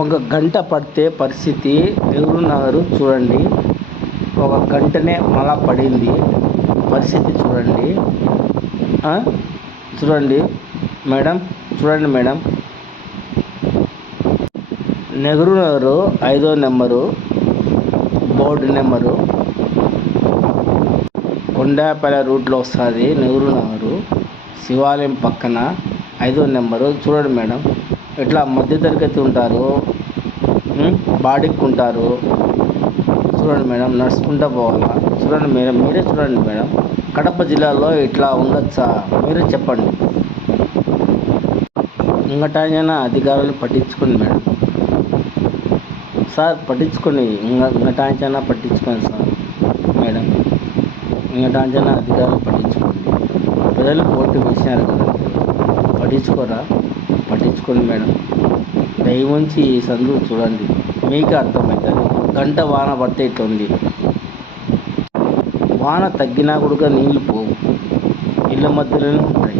ఒక గంట పడితే పరిస్థితి నెహ్రూ నగర్ చూడండి. ఒక గంటనే మళ్ళా పడింది పరిస్థితి చూడండి. చూడండి మేడం, చూడండి మేడం. నెహ్రూ నగరు 5వ నెంబరు బోర్డు నెంబరు కొండాపల్లి రూట్లో వస్తుంది. నెహ్రూ నగరు శివాలయం పక్కన 5వ నెంబరు. చూడండి మేడం, ఇట్లా మధ్యతరగతి ఉంటారు, బాడీకి ఉంటారు. చూడండి మేడం, నడుచుకుంటూ పోవాలా. చూడండి మేడం, మీరే చూడండి మేడం. కడప జిల్లాలో ఇట్లా ఉండొచ్చా? మీరే చెప్పండి. ఇంకటైనా అధికారులు పట్టించుకోండి మేడం. సార్ పట్టించుకోండి, ఇంకటైనా పట్టించుకోండి సార్. మేడం, ఇంకటైనా అధికారులు పట్టించుకోండి. ప్రజలు ఓటు వేసినారు కదా, పట్టించుకోరా? పట్టించుకోండి మేడం. దయవుంచి ఈ సందు చూడండి, మీకే అర్థమవుతుంది. గంట వాన పడితే ఇట్లా ఉంది. వాన తగ్గినా కూడా నీళ్ళు పోవు, ఇళ్ళ మధ్యలోనే ఉంటాయి.